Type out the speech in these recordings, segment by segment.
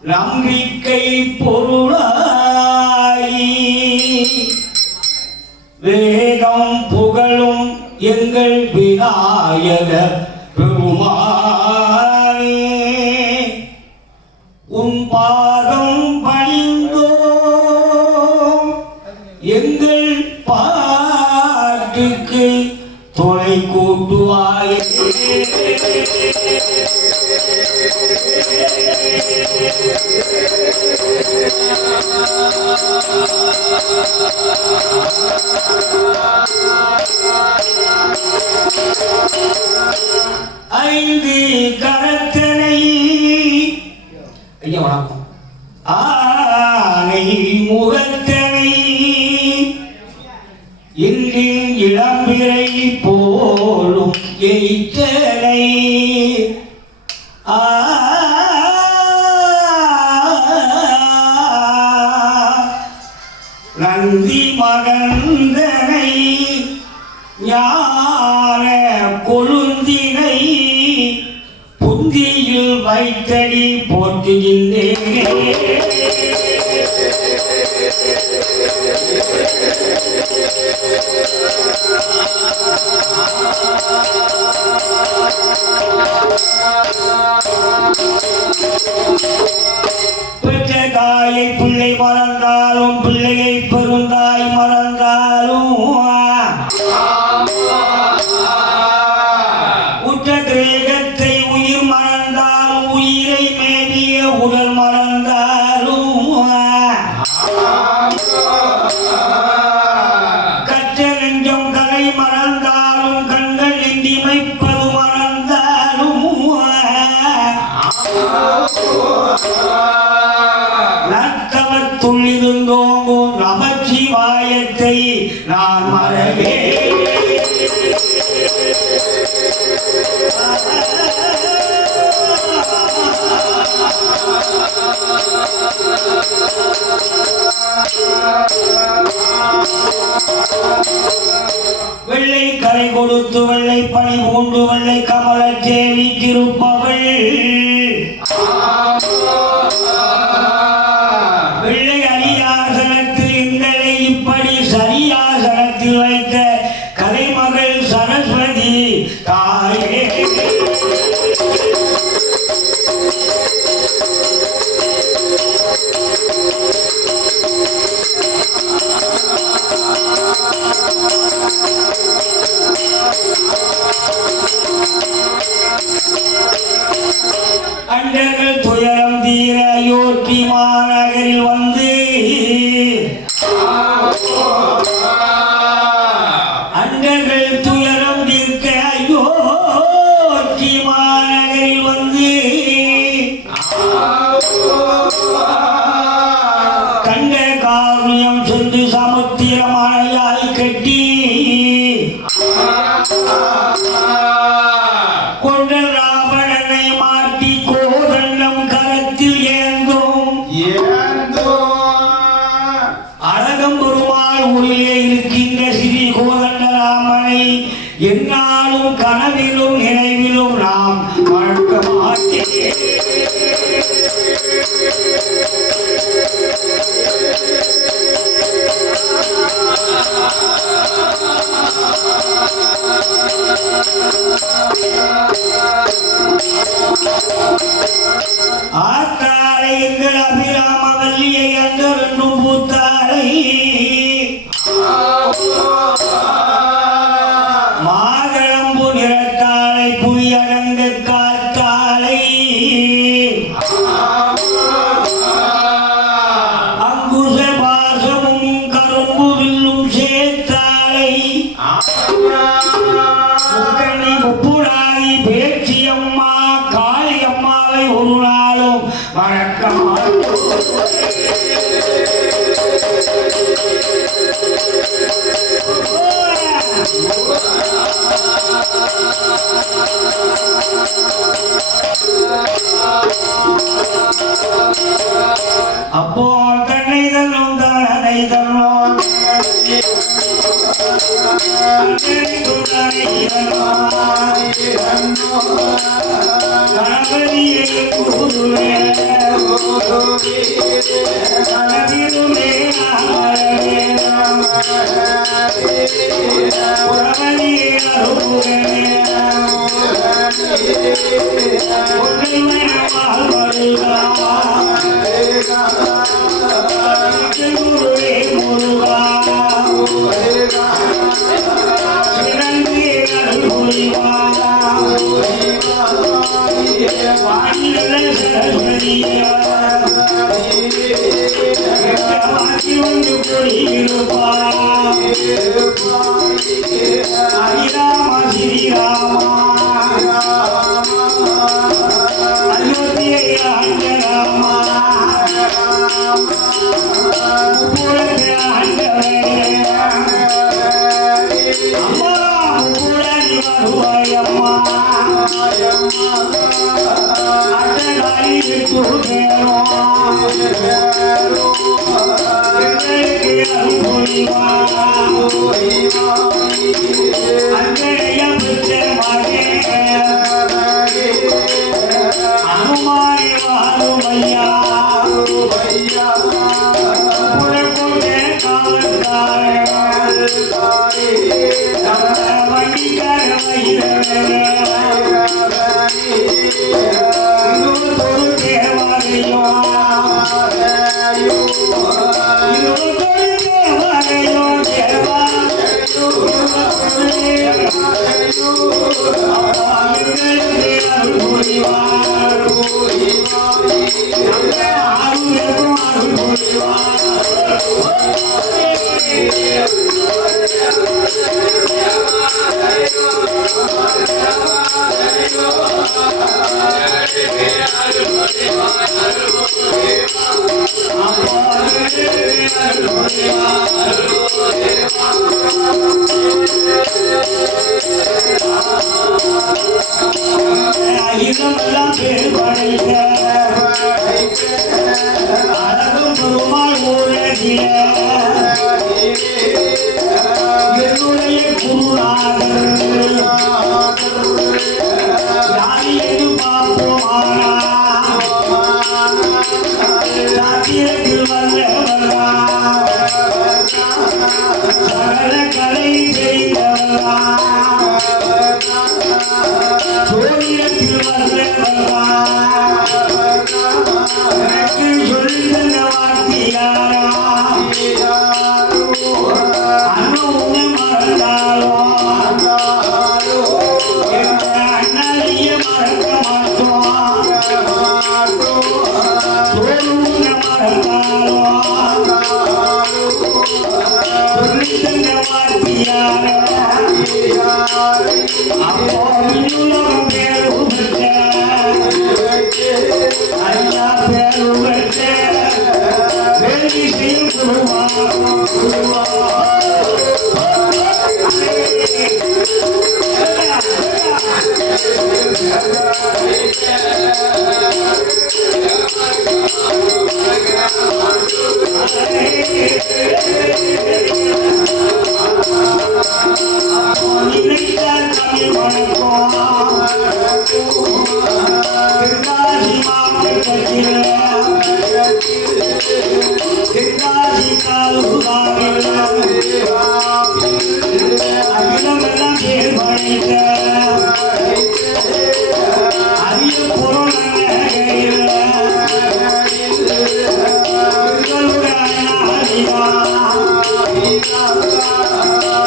நம்பிக்கை பொருளாயி வேகம் புகழும் எங்கள் விநாயக பெருமானே உன் பாதம் பணிந்தோம் எங்கள் பாட்டுக்கு துணை கூட்டுவாயே இளம்பிறை போலும் எய்த்தனை நந்தி மகந்தனை ஞான கொழுந்தினை புந்தியில் வைத்தடி போற்றுகின்றேனே. பெற்ற தாயை பிள்ளை மறந்தாலும் பிள்ளையை பெருந்தாய் மறந்தாலும் உற்ற கிரகத்தை உயிர் மறந்தாலும் உயிரை மேவிய உடல் மறந்தாலும் கற்ற நெஞ்சம் கலை மறந்தாலும் கண்கள் இன்றிமைப்பது மறந்தாலும் நத்தவர் துள்ளிருந்தோங்கும் நமச்சிவாயத்தை நான் மறவே. வெள்ளை கரை கொடுத்து வெள்ளை பணி பூண்டு வெள்ளை கமல சேவி திருப்பவள் வெள்ளை அரியாசனத்தில் எங்களை இப்படி சரியாசனத்தில் வைத்த கலைமகள் சரஸ்வதி தாயே. அண்டர்கள் துயரம் தீர அயோத்தி மாநகரில் வந்து அண்டர்கள் துயரம் தீர்க்க அயோத்தி மாநகரில் வந்து கண்ட காரியம் சென்று சமுத்திரமணையாய் கட்டி கொண்ட ராவணனை மாட்டி கோதண்டம் கரத்தில் ஏந்தும் அழகம் பெருமாள் ஊரிலே இருக்கின்ற ஸ்ரீ கோதண்ட ராமனை என்னாலும் கனவிலும் நினைவிலும் நாம் மறக்க மாட்டேன். ஆத்தாரை எங்கள் அபிராம வல்லியை அன்றொன்றும் பூத்தாரை மாதளம்பு நிறத்தாளை புயடங்க காத்தாளை அங்குச பாசமும் கரும்பு வில்லும் சேர்த்தாளை முக்கண்ணி முப்புடாதி பேச்சி அம்மா காளி அம்மாவை ஒரு நாளும் மறக்க அப்போ தன்னை தன்னும் தன்னை தன்னோம் கணபதியை கூறுவே கணவிருமே புறவதியை அருகுவே ஒன்றுமையால் வருகா குருவே முருகா சிறந்தே அருள்வா வானில சரஸ்வதியா வாக்கி வந்து பொழியிருப்பா ஹரிராம ஸ்ரீராமா அயோத்தியை ஆண்டராமா புறத்தை ஆண்டவரே அங்கடைய பெற்ற மகே அனுமாரி வாழும் ஐயா புறப்பொழு காவல்காரே வண்டிக்கார வைரவே இன்னொரு தேவாலயோ இதெல்லாம் பேர் படைத்த அழகும் பெருமாள் உலகில என்னுடைய குருநாதர் யாரையும் பார்ப்போமானா சாத்திரத்தில் வந்தவரா சகல கலை செய்தவரா சோழியத்தில் வந்தவரா எனக்கு சொல்லுங்க வார்த்தையாரா அண்ணன் உன்னை மறந்தாலோ எங்க அண்ணனைய மறக்க மாட்டோம் சோழுங்க மறந்தாலோ சொல்லுங்க வார்த்தையாரா அப்போ இன்னும் பேரு பெற்ற ஐயா பேரு பெற்ற வேலி செய்யும் அகிலமெல்லாம் பேர் படைத்த அரிய பொருள்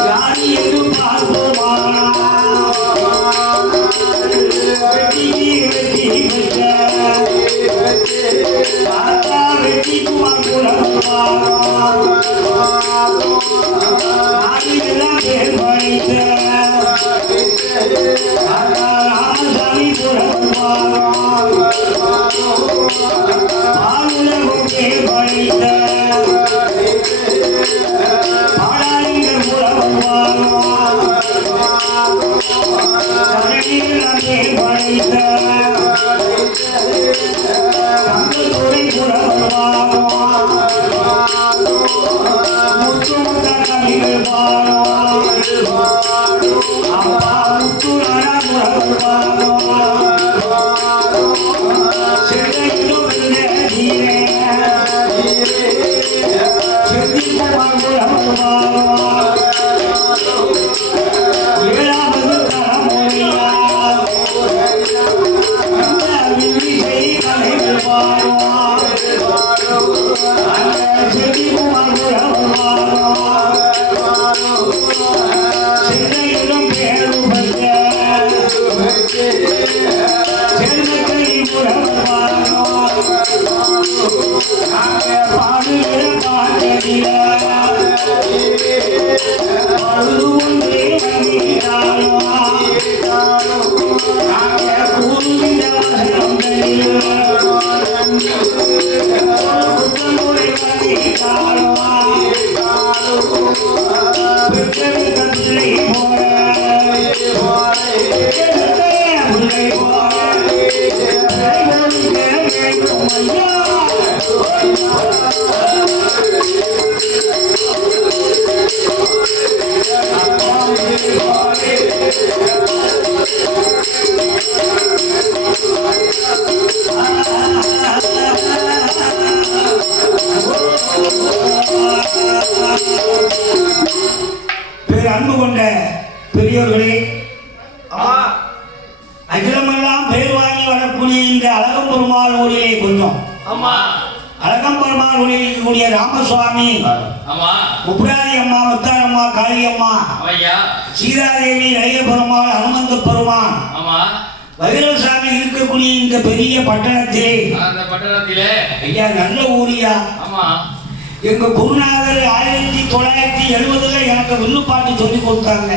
யாரி என்று பார்ப்போமானா வெற்றி பெற்ற தாத்தா வெற்றி குமார் நாடியெல்லாம் பேர் படைத்த ராமசாமி பாலுலகம் பேர் படைத்த பாடாளிகள் புலவன்வாரோ கரடியெல்லாம் பேர் படைத்த கங்கத்துறை புலவன்வாரோ முத்துமுத்த கவிகள் வாரோ அப்பா முத்துரான புலவன்வாரோ சென்னையிலும் நீரே செந்திக்குமார் புலவன்வாரோ ஏழாவது தலைமுறையா அந்த வில்லிசை கலைகள் வாரோ அந்த செந்திக்குமார் புலவன்வாரோ சென்னையிலும் பேரு பெற்ற செல்வக்கை புலவன்வாரோ பாடுகிற பாட்டதில பழுது ஒன்றே வந்தீராளோ கூறுகின்ற வசனங்களில் புத்தமுறை வந்தீராளோ பெற்றெடுத்த பிள்ளை போல பிள்ளை போல வேண்டும் ஐயா பேர் அன்பு கொண்ட பெரியோர்களே, அகிலமெல்லாம் பேர் வாங்கி வரக்கூடிய இந்த அழகம்பெருமாள் ஊரிலே கொஞ்சம் அழகம்பெருமாள் ஊரில் இருக்கக்கூடிய ராமசுவாமி, முப்ராதி அம்மா, முத்தாரம்மா, காளியம்மா, சீதாதேவி, இளைய பெருமாள், அனுமந்த பெருமான், வைரவசாமி இருக்கக்கூடிய இந்த பெரிய பட்டணத்திலே ஐயா நல்ல ஊரியா. எங்க குருநாதர் 1970 எனக்கு வில்லுப்பாட்டு சொல்லி கொடுத்தாங்க.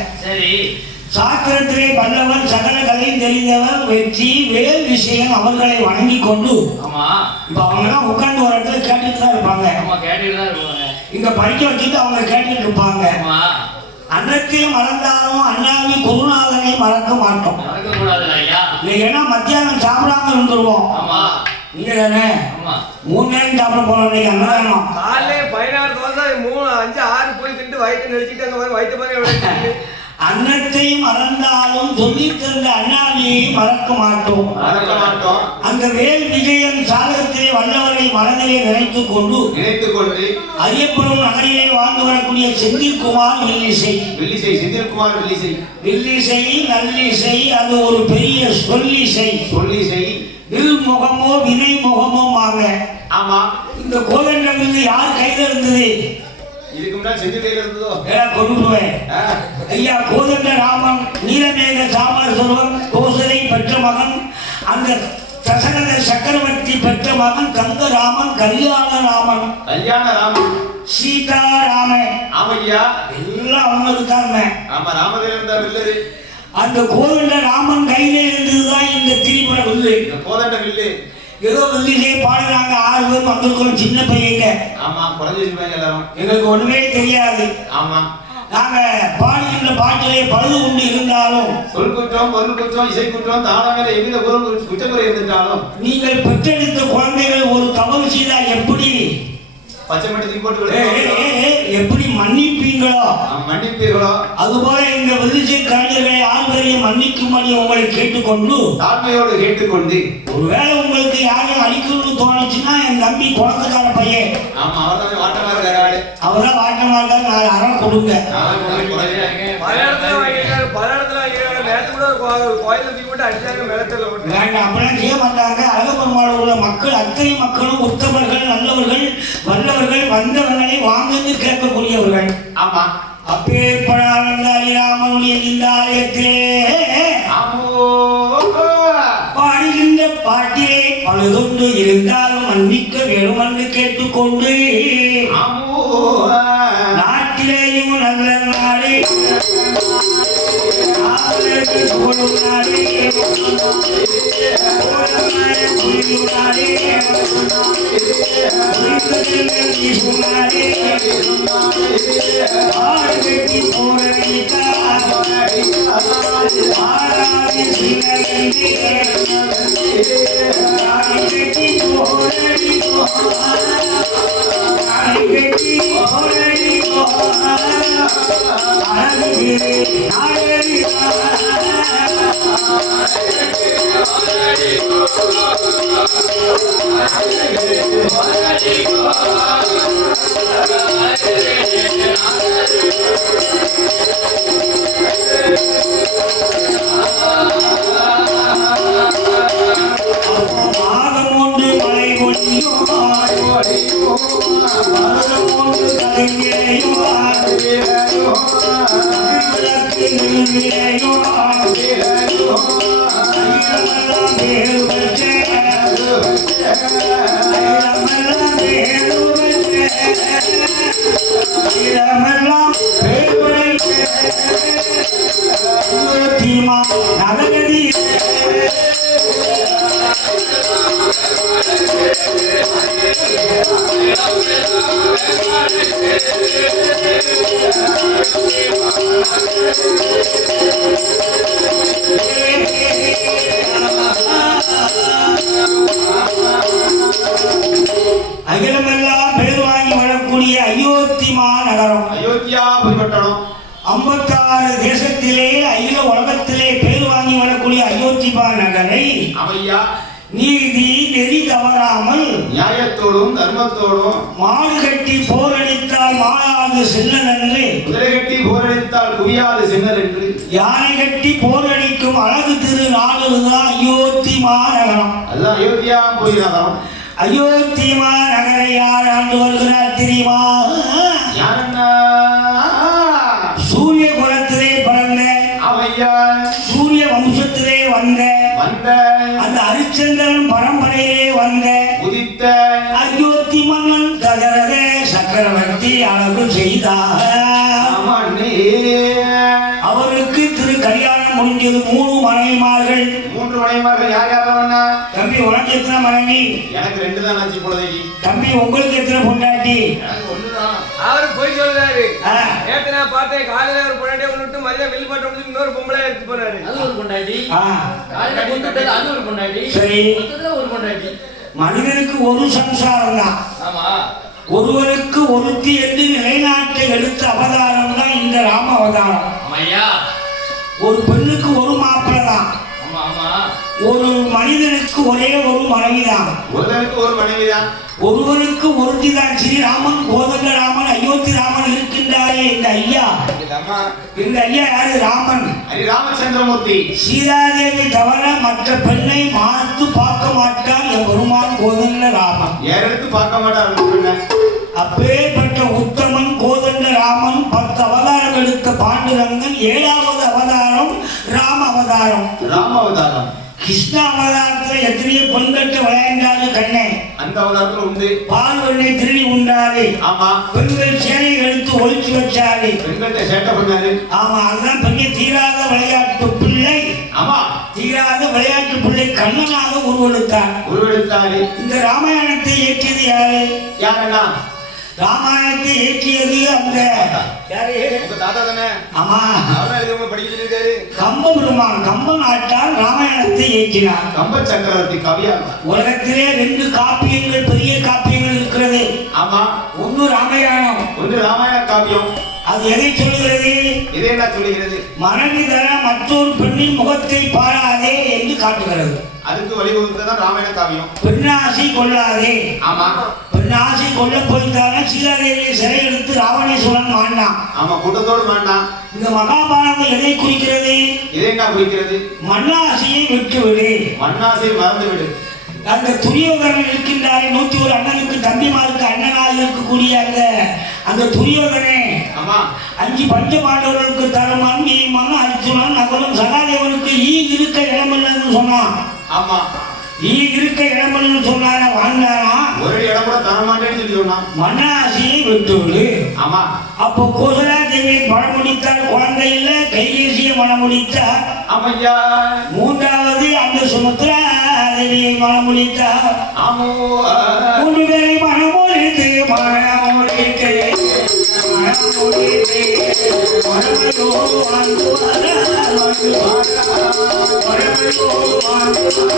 சாத்திரத்திலே வல்லவர், சகல கலையும் தெரிந்தவர், வெற்றி வேல் விஷயம் அவர்களை வணங்கி கொண்டு இப்ப அவங்க எல்லாம் உட்கார்ந்து ஒரு இடத்துல கேட்டுட்டு தான் இருப்பாங்க. இங்க படிக்க வச்சுட்டு அவங்க கேட்டுட்டு இருப்பாங்க. அன்னத்தையும் மறந்தாலும் அண்ணாவி குருநாதனை மறக்க மாட்டோம். ஏன்னா மத்தியானம் சாப்பிடாம இருந்துருவோம். நீங்க தானே 3 நேரம் சாப்பிட போறோம். அன்னதானம் காலையில 16 தோசை 3 5 6 போய் திட்டு வயிற்று நெரிச்சிட்டு அங்க வயிற்று மாதிரி அன்னத்தையும் மறந்தாலும் சொல்லி தந்த அண்ணாவியை மறக்க மாட்டோம். அந்த வேல் விஜயன் சாதகத்திலே வல்லவரை மனதிலே நினைத்துக் கொண்டு அரியப்புறம் நகரிலே வாழ்ந்து வரக்கூடிய செந்தில்குமார் வில்லிசை, செந்தில்குமார் வில்லிசை, நல்லிசை, அது ஒரு பெரிய சொல்லிசை. வில் முகமோ வினை முகமோ ஆக. ஆமா, இந்த கோதண்ட வில்லு யார் கையில இருந்தது? கொண்டுடுவேன் ஐயா. கோதண்ட ராமன், நீலமேக சாமர் சொல்வன், கோசலை பெற்ற மகன், அந்த தசரத சக்கரவர்த்தி பெற்ற மகன் கங்கராமன், கல்யாணராமன், சீதாராமன், எல்லாம் அவங்க இருக்காங்க. அந்த கோதண்ட ராமன் கையில இருந்ததுதான் இந்த திரிபுர வில்லு. கோதண்ட வில்லு ஏதோ வில்லிலே பாடுறாங்க. 6 பேர் வந்திருக்கோம், சின்ன பையங்க. எங்களுக்கு ஒண்ணுமே தெரியாது. நாங்க பாடுகின்ற பாட்டிலே பழுது கொண்டு இருந்தாலும், சொல் குற்றம், பொருள் குற்றம், இசை குற்றம், தானமே எவ்வித குற்றக்குறை இருந்திருந்தாலும், நீங்கள் பெற்றெடுத்த குழந்தைகள் ஒரு தவறு செய்தால் எப்படி எப்படி மன்னிப்பீர்களோ அதுபோல இந்த வில்லிசை கலைஞர்களை 6 பேரையும் மன்னிக்கும்படி உங்களை கேட்டுக்கொண்டு, தாழ்மையோடு கேட்டுக்கொண்டு, ஒருவேளை உங்களுக்கு யாரையும் அடிக்கணும்னு தோணுச்சுன்னா என் தம்பி குளத்துக்கார பையன், அவர்தான் வாட்டமா இருக்காரு, 4 அறம் கொடுங்க. அப்படிலாம் செய்ய மாட்டாங்க. அழகப்பெருமாள் உள்ள மக்கள் அத்தனை மக்களும் உத்தமர்கள், நல்லவர்கள், வல்லவர்கள், வந்தவர்களை வாங்கன்னு கேட்கக்கூடியவர்கள். ஆமா, அப்பேற்படாத ராமனுடைய இந்த ஆலயத்திலே பாடுகின்ற பாட்டிலே பழுதுண்டு இருந்தாலும் மன்னிக்க வேணும் என்று கேட்டுக்கொண்டு, நாட்டிலேயும் நல்ல நாடு அகிலமெல்லாம் பேர் வாங்கி வரக்கூடிய அயோத்தி மாநகரம், அயோத்தியாபுரி பட்டணம், 56 தேசத்திலே அகில உலகத்திலே பேர் வாங்கி வரக்கூடிய அயோத்தி மாநகரை நீதி நெறி தவறாமல் நியாயத்தோடும் தர்மத்தோடும் மாடு கட்டி போரடித்தால் குவியாது சின்னல் என்று குதிரை கட்டி போரடித்தால் குவியாது சின்னர் என்று யானை கட்டி போரடிக்கும் அழகு திரு நாடுதான் அயோத்தி மாநகரம். அதுதான் அயோத்தியா போயினகம். அயோத்தி மாநகரை யார் ஆண்டு வருகிறார் தெரியுமா? யாரண்ணா? சூரிய குலத்திலே பிறந்த அவையா சூரிய வம்சத்திலே வந்த அந்த ஹரிச்சந்திரன் பரம்பரையிலே வந்த உதித்த அயோத்தி மன்னன் தகரத சக்கரவர்த்தி அழகு செய்தார். அவருக்கு திரு கல்யாணம் முடிஞ்சது. 3 மனைவிமார்கள். 3 மனைவிமார்கள். யார் யாரவண்ணா? தம்பி உனக்கு எத்தனை மனைவி? எனக்கு 2 தான் ஆச்சு பொழுதைக்கு. தம்பி உங்களுக்கு எத்தனை பொண்டாட்டி? எனக்கு 1 தான். அவரு போய் சொல்றாரு. நேத்து நான் பார்த்தேன், காலையில ஒரு பொண்டாட்டியை கொண்டுட்டு மதியம் வில் பாட்டு முடிச்சு இன்னொரு பொம்பளை எடுத்து போறாரு. அது ஒரு பொண்டாட்டி. காலையில கொண்டுட்டது அது ஒரு பொண்டாட்டி. சரி, மொத்தத்துல ஒரு பொண்டாட்டி. மனிதனுக்கு ஒரு சம்சாரம் தான். ஆமா. ஒருவருக்கு ஒருத்தி என்று நிலைநாட்டை எடுத்த அவதாரம் தான் இந்த ராம அவதாரம். ஐயா, ஒரு பெண்ணுக்கு ஒரு மாப்பிள்ளை தான். ஆமா ஆமா. ஒரு மனிதனுக்கு ஒரே ஒரு மனைவி தான். ஒருவனுக்கு ஒரு மனைவி தான். ஒருவருக்கு ஒருத்தி தான். ஸ்ரீராமன் கோதண்ட ராமன் அயோத்தி ராமன் இருக்கின்றாரே இந்த ஐயா. இந்த ஐயா யாரு? ராமன். ஹரி ராமச்சந்திரமூர்த்தி. சீதாதேவி தவிர மற்ற பெண்ணை பார்த்து பார்க்க மாட்டார் என் பெருமான் கோதண்ட ராமன். எடுத்து பார்க்க மாட்டார். அப்பேற்பட்ட உத்தமன் கோதண்ட ராமன் 10 அவதாரம் எடுத்த பாண்டுரங்கன் 7வது அவதாரம் ராம அவதாரம். ராம அவதாரம். கிருஷ்ண அவதாரத்துல எத்தனையோ பெண்கட்ட விளையாண்டாரு கண்ணே. அந்த அவதாரத்துல உண்டு. பால் வெண்ணை திருடி உண்டாரு. ஆமா. பெண்கள் சேலை எடுத்து ஒழிச்சு வச்சாரு. பெண்கள்ட்ட சேட்டை பண்ணாரு. ஆமா, அதுதான் பெரிய தீராத விளையாட்டு பிள்ளை. ஆமா, தீராத விளையாட்டு பிள்ளை கண்ணனாக உருவெடுத்தார். உருவெடுத்தாரு. இந்த ராமாயணத்தை இயற்றியது யாரு? யாருன்னா? ராமாயணத்தை இயற்றியது அந்த யாரு? உங்க தாத்தா தானே? ஆமா. அவர்தான் படிக்க சொல்லியிருக்காரு. கம்ப பெருமான் கம்ப நாட்டால் ராமாயணத்தை இயற்றினார். கம்ப சக்கரவர்த்தி கவியா. உலகத்திலே 2 காப்பியங்கள், பெரிய காப்பியங்கள் இருக்கிறது. ஆமா. ஒன்று ராமாயணம், ஒன்று ராமாயண காவியம். அது எதை சொல்கிறது? இதை என்ன சொல்லுகிறது? மனைவி தர மற்றொரு பெண்ணின் முகத்தை பாராதே என்று காட்டுகிறது. அதுக்கு வழிவகுத்ததான் ராமாயண காவியம். பெண்ணாசை கொள்ளாதே. ஆமா. பெண்ணாசை கொள்ள போய்த்தானே சீதாதேவியை சிறை எடுத்து ராவணேஸ்வரன் மாண்டான். ஆமா, கூட்டத்தோடு மாண்டான். இந்த மகாபாரதம் எதை குறிக்கிறது? இதை என்ன குறிக்கிறது? மண்ணாசையை விட்டுவிடு. மண்ணாசை மறந்து விடு. அந்த துரியோதனன் இருக்கின்றாரே, 101 அண்ணனுக்கு தம்பிமாருக்கு அண்ணனாக இருக்கக்கூடிய அந்த துரியோதனே 5 பஞ்சபாண்டவர்களுக்கு தருமன், வீமன், அர்ஜுனன், நகுலன், சகாதேவனுக்கு இருக்க இடமில்லைன்னு சொன்னான். ஆமா, இருக்க இடமில்லைன்னு சொன்னார வாழ்ந்தானா? ஒரு இடம் கூட தரமாட்டேன்னு சொல்லி சொன்னான். மண்ணாசையை விட்டுவிடு. ஆமா. அப்போ கோசலா தேவி மனம் முடித்தால் குழந்தை இல்ல, கைகேசிய மனம் முடித்தார். ஆமையா. 3வது அந்த சுமுத்ரா தேவியை மனம் முடித்தார். ஆமோ. 3 பேரை மனம் முடித்து மனமுடித்து மனமுடித்து மனமோ வந்து வர வந்து வர மனமோ வந்து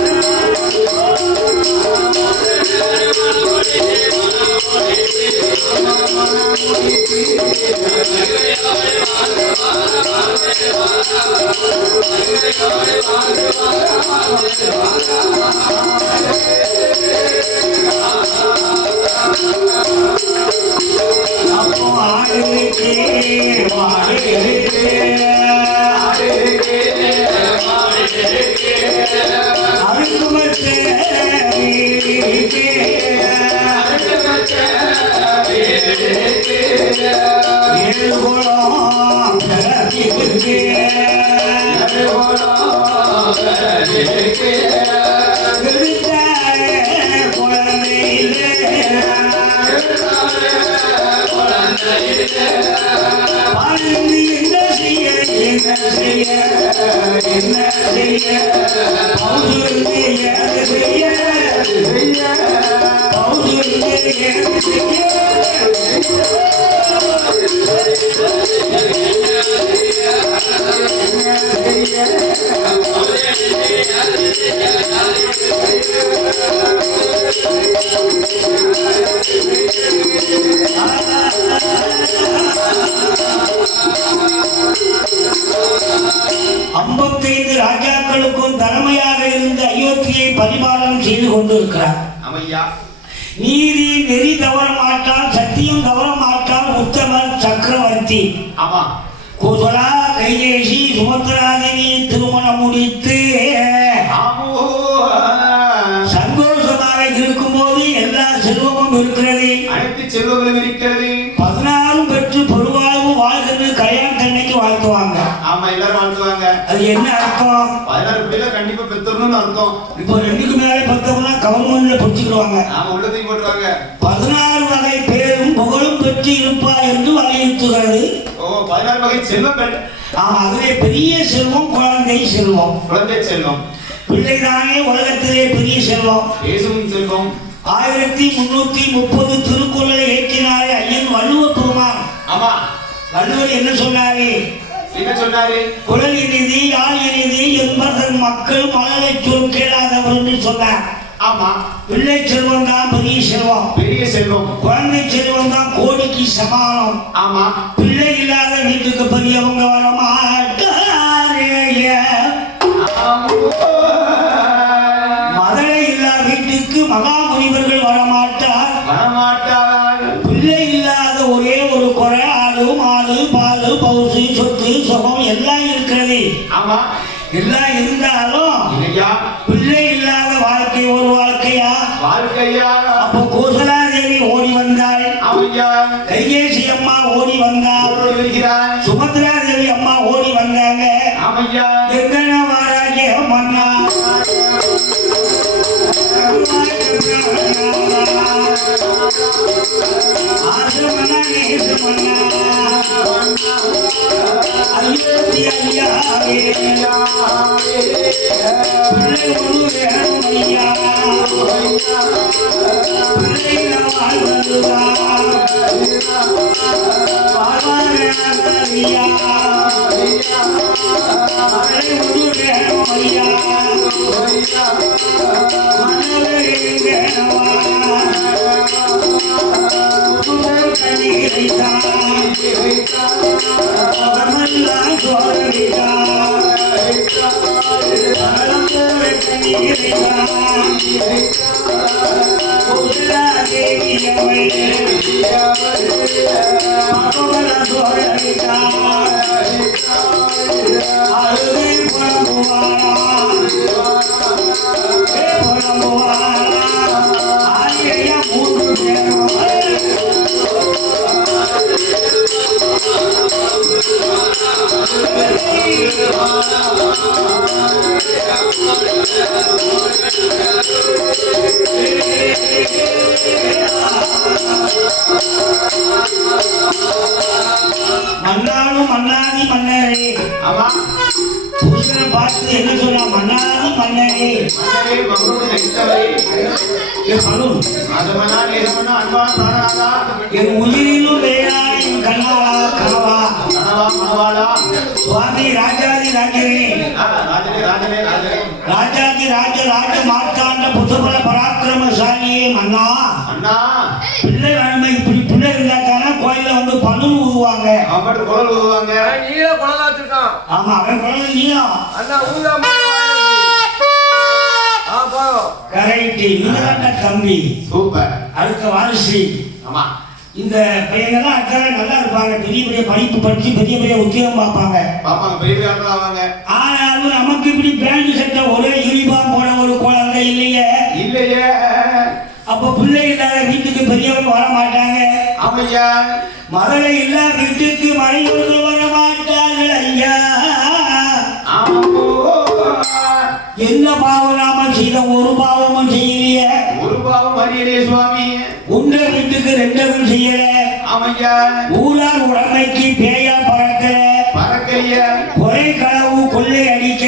அப்போ ஆடுக்கே ராஜாக்களுக்கும் தலைமையாக இருந்து அயோத்தியை பரிபாலனம் செய்து கொண்டிருக்கிறார். நீதி நெறி தவற மாட்டால், சத்தியம் தவற மாட்டால், உத்தமர் சக்கரவர்த்தி ஆமா கோசலா கைகேசி சுமத்ராதேவி திருமணம் முடித்து ஆமோ சந்தோஷமாக இருக்கும்போது எல்லா செல்வமும் இருக்கிறது. அனைத்து செல்வங்களும் இருக்கிறது. 16 பெற்று பெருவாழ்வு வாழ்கிறது கல்யாண தன்னைக்கு வாழ்த்துவாங்க. ஆமா எல்லாரும் வாழ்த்துவாங்க. அது என்ன அர்த்தம்? 16 பிள்ளைல கண்டிப்பா பெத்தரணும்னு அர்த்தம். இப்போ 2க்கு மேல பெத்தவனா கவர்மெண்ட்ல பிடிச்சிடுவாங்க. ஆமா உள்ளதையும் போட்டுருவாங்க. 16 வகை பேரும் புகழும் பெற்று இருப்பார் என்று வலியுறுத்துகிறது. ஓ 16 வகை செல்வங்கள். ஆமா அதிலே பெரிய செல்வம் குழந்தை செல்வம். குழந்தை செல்வம் பிள்ளைதானே உலகத்திலே பெரிய செல்வம். பேசும் செல்வம். 1330 திருக்குறளை ஏற்றினாரே ஐயன் வள்ளுவ பெருமான். ஆமா வள்ளுவர் என்ன சொன்னாரு? என்ன சொன்னாரு? குழல் இனிதி யாழ் இனிதி என்பதன் மக்கள் மலரை சொல் கேளாதவர் என்று சொன்னார். ஆமா பிள்ளை செல்வம் தான் பெரிய செல்வம். பெரிய செல்வம். குழந்தை செல்வம் தான் கோடிக்கு சமானம். ஆமா பிள்ளை இல்லாத வீட்டுக்கு பெரியவங்க வர மாட்டாரே. மதுரை இல்லா வீட்டுக்கு மகா முனிவர்கள் வரமாட்டார். வரமாட்டார். பிள்ளை இல்லாத ஒரே ஒரு குறை ஆடு மாடு பால் பவுசு சொத்து சுகம் எல்லாம் இருக்கிறது. ஆமா எல்லாம் இருந்தாலும் இல்லையா பிள்ளை இல்லாத வாழ்க்கை ஒரு வாழ்க்கையா? வாழ்க்கையா. அப்போ கோசலாதேவி ஓடி வந்தாள். ஆமையா கைகேசி அம்மா ஓடி வந்தாள். வருகிறார். சுபத்ரா தேவி அம்மா ஓடி வந்தாங்க. ஆமையா எங்கன வாராஜே மன்னா ஆசமனா நேசமனா ஐயா பிள்ளை ஒரு வேணும் ஐயா பிள்ளை வாழ்வதுவா வாழ்வாரையா பிள்ளை ஒரு வேணும் ஐயா மனதை வேணவா கண்ணீரைத்தான் சோழரிதான் மன்னாலும் மன்னாதி மன்னரே. ஆமா புருஷனை பார்த்து என்ன சொன்னா? மன்னாதி மன்னரே. மன்னரே மகனோடு நெய்த்தவரே. அதமனா நேசமனா அன்பான பிராணநாதா. என் உயிரிலும் வேளாண் என் கண்ணாளா கனவா கனவா மனவாளா. சுவாமி ராஜாதி ராஜரே. ராஜனே ராஜனே ராஜனே. ராஜாதி ராஜ ராஜ மார்த்தாண்ட புத்தபல பராக்கிரமசாலியே மன்னா. அண்ணா பிள்ளை வேணுமே. இப்படி பிள்ளை இருந்தா தானே கோயில வந்து பலூன் ஊதுவாங்க. அவன் குரல் ஊதுவாங்க. நீல குழந்தை வச்சிருக்கான். ஆமா அவன் குழந்தை நீளம். அண்ணா ஊதாம போதும். கரெக்ட். நீங்க தம்பி சூப்பர். அடுத்த வாரிசு. ஆமா இந்த பையங்கெல்லாம் அக்கறை நல்லா இருப்பாங்க. பெரிய பெரிய படிப்பு படிச்சு பெரிய பெரிய உத்தியோகம் பார்ப்பாங்க. பாப்பாங்க பெரிய ஆட்கள் ஆவாங்க. ஆனாலும் நமக்கு இப்படி பேண்ட் சட்டை ஒரே யூனிஃபார்ம் போட ஒரு குழந்தை இல்லையே. இல்லையே. அப்போ பிள்ளை இல்லாத வீட்டுக்கு பெரியவங்க வர மாட்டாங்க. ஆமையா மதுரை இல்லாத வீட்டுக்கு மனைவர்கள் வர மாட்டார்கள் ஐயா. என்ன பாவம் நாம செய்த? ஒரு பாவமும் செய்யலையே. ஒரு பாவம் அறியலையே சுவாமி. உண்ட வீட்டுக்கு 2 செய்யல. ஆமையா ஊரார் உடமைக்கு பேயா பறக்கல. பறக்கலையே. கொலை களவு கொள்ளை அடிக்க